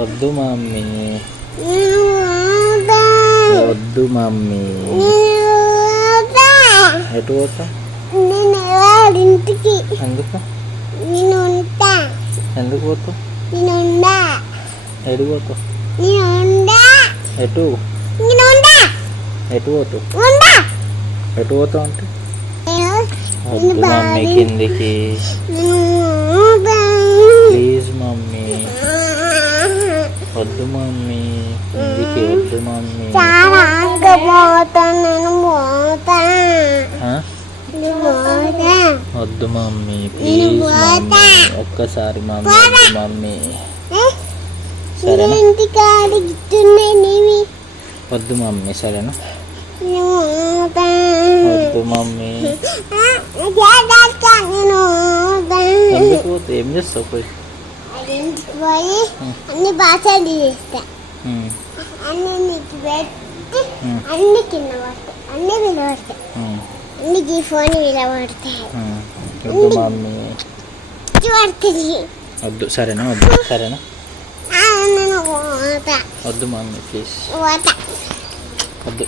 వద్దు మమ్మీ. వద్దు మమ్మీ. ఎటు పోతా? ఇంటికి? ఎందుకు? నేను ఉంటా. ఎందుకు పోతావు? నేను ఉండా. ఎటు పోతావు? నేను ఉండా. ఎటు? నేను ఉండా. ఎటు పోతావు? ఉండా. ఎటు పోతావు అంటే? నేను వద్దు మమ్మీ కిందికి. వద్దు మమ్మీ. వద్దు మమ్మీ. చాలా పోతా వద్దు మమ్మీ ప్లీజ్ మమ్మీ. ఒక్కసారి మమ్మీ వద్దు మమ్మీ. వద్దు మమ్మీ సరేనా. వద్దు మమ్మీ. ఎందుకు? ఏం చేస్తావు పోయి? ఇంటికి పోయి అన్ని బాసాలు చేస్తా అన్ని నీకు పెట్టి అన్ని కింద పడతాయి అన్ని విలబడతాయి ఉమ్, అన్ని ఫోన్ ఇది పడుతుంది వద్దు సరేనా? వద్దు సరేనా? వద్దు మమ్మీ ప్లీజ్ వద్దు.